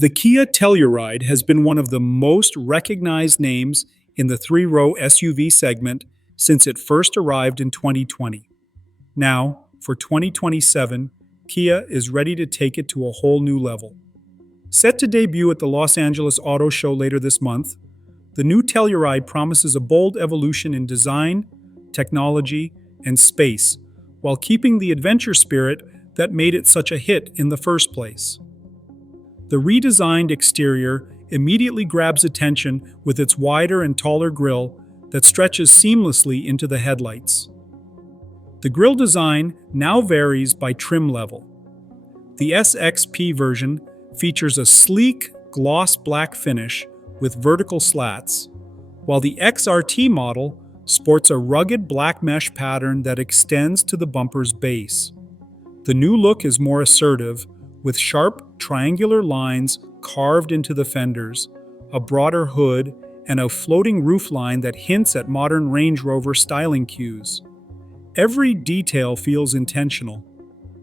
The Kia Telluride has been one of the most recognized names in the three-row SUV segment since it first arrived in 2020. Now, for 2027, Kia is ready to take it to a whole new level. Set to debut at the Los Angeles Auto Show later this month, the new Telluride promises a bold evolution in design, technology, and space, while keeping the adventure spirit that made it such a hit in the first place. The redesigned exterior immediately grabs attention with its wider and taller grille that stretches seamlessly into the headlights. The grille design now varies by trim level. The SXP version features a sleek, gloss black finish with vertical slats, while the XRT model sports a rugged black mesh pattern that extends to the bumper's base. The new look is more assertive, with sharp, triangular lines carved into the fenders, a broader hood, and a floating roofline that hints at modern Range Rover styling cues. Every detail feels intentional,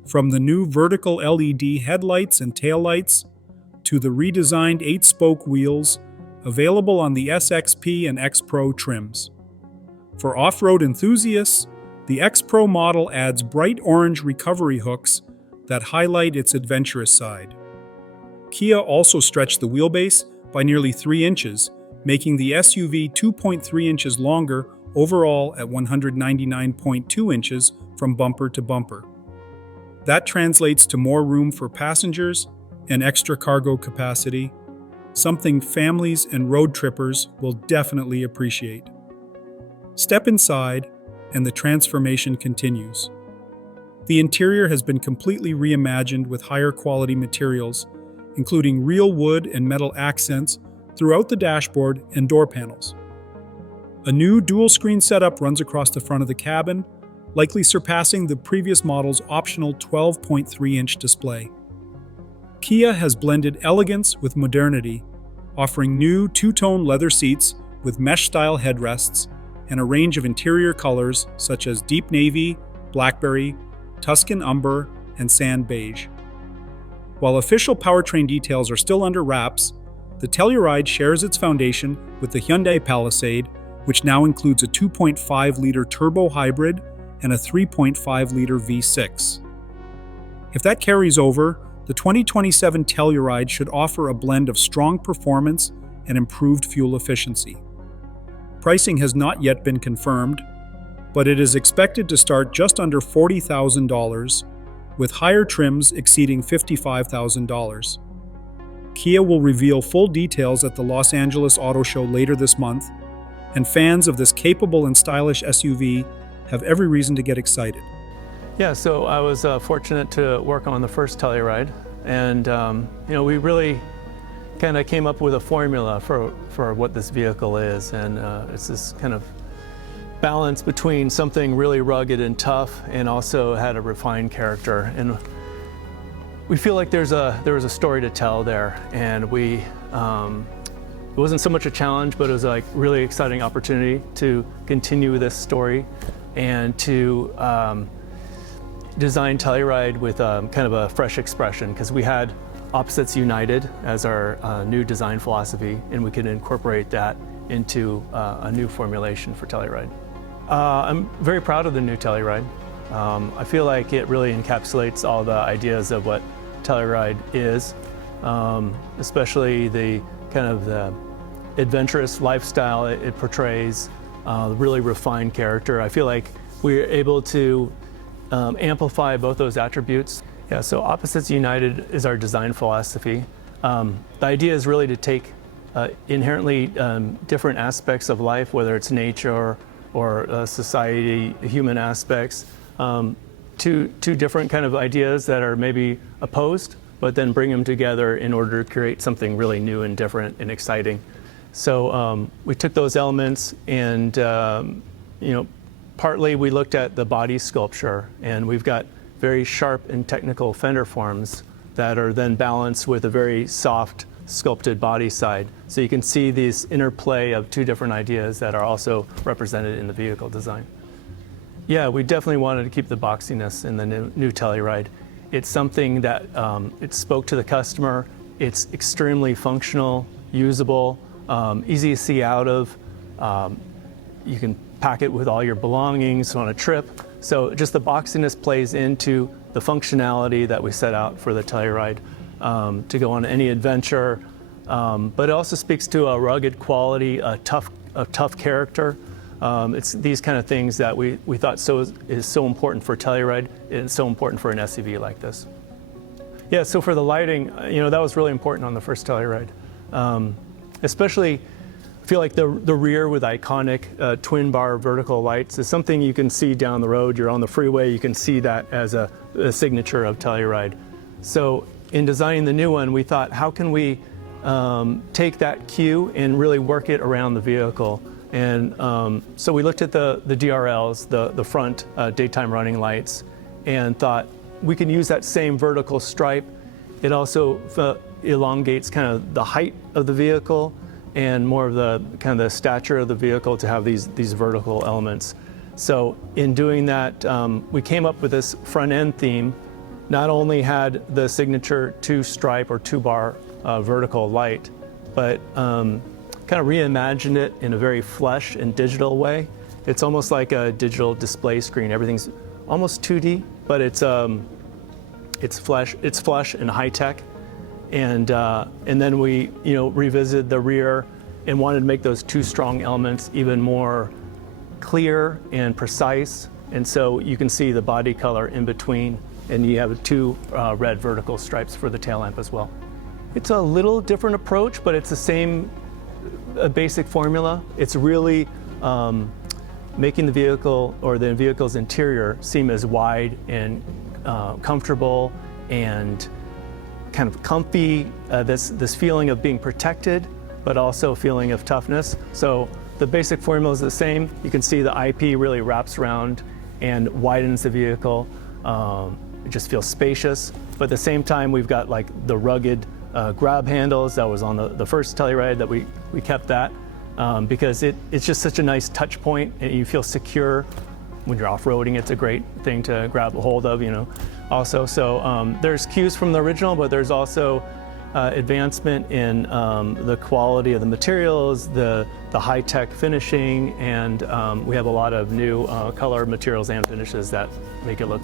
from the new vertical LED headlights and taillights to the redesigned 8-spoke wheels available on the SXP and X Pro trims. For off-road enthusiasts, the X Pro model adds bright orange recovery hooks that highlight its adventurous side. Kia also stretched the wheelbase by nearly 3 inches, making the SUV 2.3 inches longer overall at 199.2 inches from bumper to bumper. That translates to more room for passengers and extra cargo capacity, something families and road trippers will definitely appreciate. Step inside, and the transformation continues. The interior has been completely reimagined with higher quality materials, including real wood and metal accents throughout the dashboard and door panels. A new dual-screen setup runs across the front of the cabin, likely surpassing the previous model's optional 12.3-inch display. Kia has blended elegance with modernity, offering new two-tone leather seats with mesh-style headrests and a range of interior colors such as deep navy, blackberry, Tuscan umber, and sand beige. While official powertrain details are still under wraps, the Telluride shares its foundation with the Hyundai Palisade, which now includes a 2.5-liter turbo hybrid and a 3.5-liter V6. If that carries over, the 2027 Telluride should offer a blend of strong performance and improved fuel efficiency. Pricing has not yet been confirmed, but it is expected to start just under $40,000, with higher trims exceeding $55,000. Kia will reveal full details at the Los Angeles Auto Show later this month, and fans of this capable and stylish SUV have every reason to get excited. Yeah, so I was fortunate to work on the first Telluride, and we really kind of came up with a formula for what this vehicle is, and it's this kind of balance between something really rugged and tough, and also had a refined character. And we feel like there was a story to tell there, and it wasn't so much a challenge, but it was like really exciting opportunity to continue this story and to design Telluride with kind of a fresh expression, because we had opposites united as our new design philosophy, and we could incorporate that into a new formulation for Telluride. I'm very proud of the new Telluride. I feel like it really encapsulates all the ideas of what Telluride is, especially the kind of the adventurous lifestyle it portrays, the really refined character. I feel like we're able to amplify both those attributes. Yeah, so opposites united is our design philosophy. The idea is really to take inherently different aspects of life, whether it's nature or society, human aspects, two different kind of ideas that are maybe opposed, but then bring them together in order to create something really new and different and exciting. So we took those elements and, partly we looked at the body sculpture, and we've got very sharp and technical fender forms that are then balanced with a very soft sculpted body side. So you can see these interplay of two different ideas that are also represented in the vehicle design. Yeah, we definitely wanted to keep the boxiness in the new Telluride. It's something that it spoke to the customer, It's extremely functional, usable, easy to see out of. You can pack it with all your belongings on a trip. So just the boxiness plays into the functionality that we set out for the Telluride to go on any adventure. But it also speaks to a rugged quality, a tough character. It's these kind of things that we thought is so important for Telluride. It's so important for an SUV like this. Yeah, so for the lighting, that was really important on the first Telluride. Especially, I feel like the rear with iconic twin bar vertical lights is something you can see down the road. You're on the freeway, you can see that as a signature of Telluride. So in designing the new one, we thought, how can we take that cue and really work it around the vehicle? And so we looked at the DRLs, the front daytime running lights, and thought we can use that same vertical stripe. It also elongates kind of the height of the vehicle and more of the kind of the stature of the vehicle to have these vertical elements. So in doing that, we came up with this front end theme. Not only had the signature two stripe or two bar vertical light, but kind of reimagined it in a very flush and digital way. It's almost like a digital display screen. Everything's almost 2D, but it's flush and high tech. And then we revisited the rear and wanted to make those two strong elements even more clear and precise. And so you can see the body color in between, and you have two red vertical stripes for the tail lamp as well. It's a little different approach, but it's the same basic formula. It's really making the vehicle or the vehicle's interior seem as wide and comfortable and kind of comfy, this feeling of being protected, but also a feeling of toughness. So the basic formula is the same. You can see the IP really wraps around and widens the vehicle. It just feels spacious, but at the same time, we've got like the rugged grab handles that was on the first Telluride that we kept that because it's just such a nice touch point and you feel secure when you're off-roading. It's a great thing to grab a hold of, also. So there's cues from the original, but there's also advancement in the quality of the materials, the high-tech finishing, and we have a lot of new color materials and finishes that make it look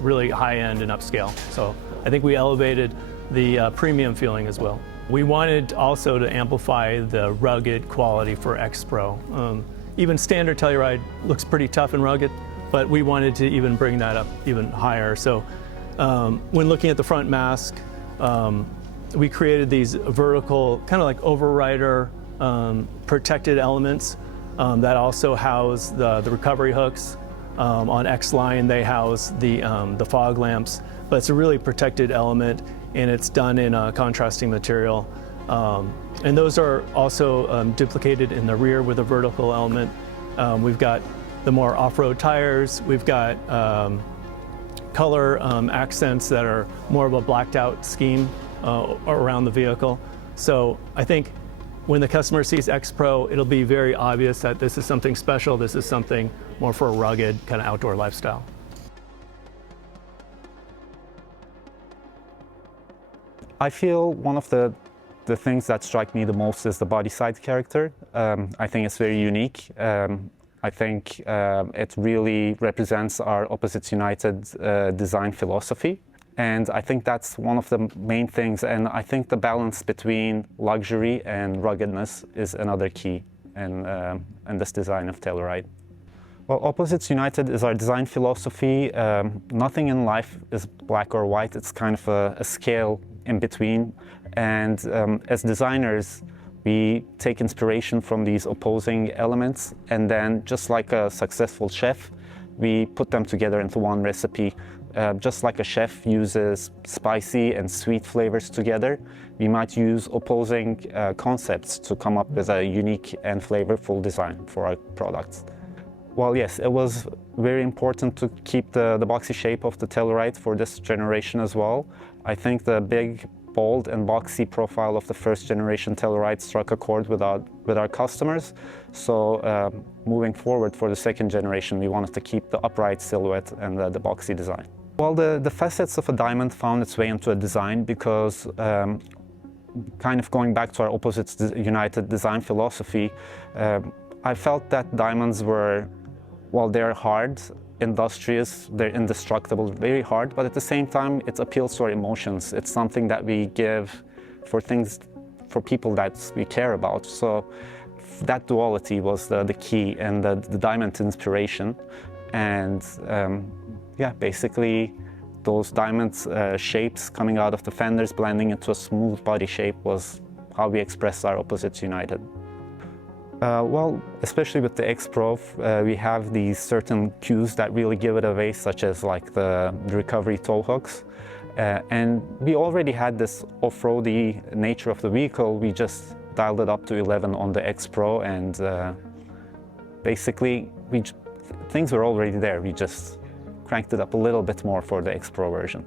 really high-end and upscale. So I think we elevated the premium feeling as well. We wanted also to amplify the rugged quality for X Pro. Even standard Telluride looks pretty tough and rugged, but we wanted to even bring that up even higher. So when looking at the front mask, we created these vertical, kind of like overrider protected elements that also house the recovery hooks. On X-Line, they house the fog lamps, but it's a really protected element, and it's done in a contrasting material. And those are also duplicated in the rear with a vertical element. We've got the more off-road tires. We've got color accents that are more of a blacked out scheme around the vehicle. So I think when the customer sees X Pro, it'll be very obvious that this is something special. This is something more for a rugged kind of outdoor lifestyle. I feel one of the things that strike me the most is the body side character. I think it's very unique. I think it really represents our Opposites United design philosophy. And I think that's one of the main things. And I think the balance between luxury and ruggedness is another key in this design of Telluride. Well, Opposites United is our design philosophy. Nothing in life is black or white. It's kind of a scale in between. And as designers, we take inspiration from these opposing elements, and then just like a successful chef, we put them together into one recipe. Just like a chef uses spicy and sweet flavors together, we might use opposing concepts to come up with a unique and flavorful design for our products. Well, yes, it was very important to keep the boxy shape of the Telluride for this generation as well. I think the big, bold and boxy profile of the first generation Telluride struck a chord with our customers. So moving forward for the second generation, we wanted to keep the upright silhouette and the boxy design. Well, the facets of a diamond found its way into a design because kind of going back to our opposites united design philosophy, I felt that diamonds were, well, they're hard, industrious, they're indestructible, very hard, but at the same time, it appeals to our emotions. It's something that we give for things, for people that we care about. So that duality was the key and the diamond inspiration. And yeah, basically those diamond shapes coming out of the fenders blending into a smooth body shape was how we expressed our opposites united. Well, especially with the X Pro, we have these certain cues that really give it away, such as like the recovery tow hooks. And we already had this off-roady nature of the vehicle. We just dialed it up to 11 on the X Pro, and basically things were already there. We just cranked it up a little bit more for the X Pro version.